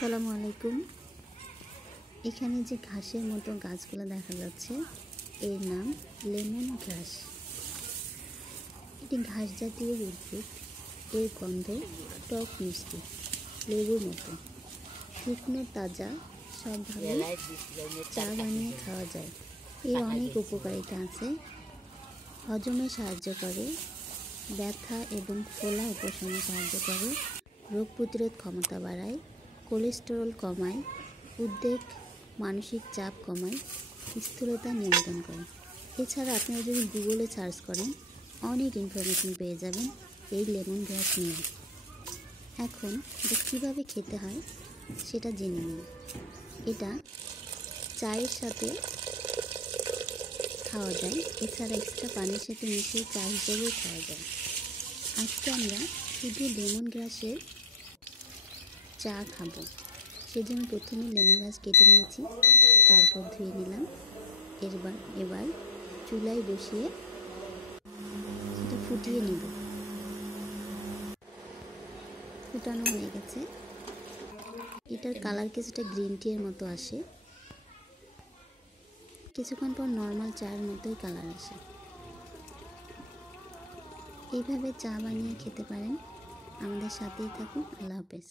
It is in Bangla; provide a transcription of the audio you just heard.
আসসালামু আলাইকুম। এখানে যে ঘাসের মতো গাছগুলো দেখা যাচ্ছে এর নাম লেমন ঘাস। এটি ঘাস জাতীয় উদ্ভিদ। এর গন্ধ টক মিষ্টি, লেবুর মতো। শুকনো তাজা সবভাবে চা বানিয়ে খাওয়া যায়। এর অনেক উপকারিতা আছে। হজমে সাহায্য করে, ব্যথা এবং ফোলা উপশমে সাহায্য করে, রোগ প্রতিরোধ ক্ষমতা বাড়ায়, কোলেস্টেরল কমায়, উদ্বেগ মানসিক চাপ কমায়, স্থূলতা নিয়ন্ত্রণ করে। এছাড়া আপনারা যদি গুগলে সার্চ করেন অনেক ইনফরমেশন পেয়ে যাবেন এই লেমন গ্রাস নিয়ে। এখন এটা কীভাবে খেতে হয় সেটা জেনে নিন। এটা চায়ের সাথে খাওয়া যায়, এছাড়া এক্সট্রা পানির সাথে মিশিয়ে চা হিসেবেও খাওয়া যায়। আজকে আমরা শুধু লেমন গ্রাসের চা খাবো। সেজন্য প্রথমে লেমন গ্রাস কেটে নিয়েছি, তারপর ধুয়ে নিলাম। এবার চুলায় বসিয়ে এটা ফুটিয়ে নিব। ফুটানো হয়ে গেছে। এটার কালার কিছুটা গ্রিন টি এর মতো আসে, কিছুক্ষণ পর নর্মাল চায়ের মতোই কালার আসে। এইভাবে চা বানিয়ে খেতে পারেন। আমাদের সাথেই থাকুন। আল্লাহ হাফেজ।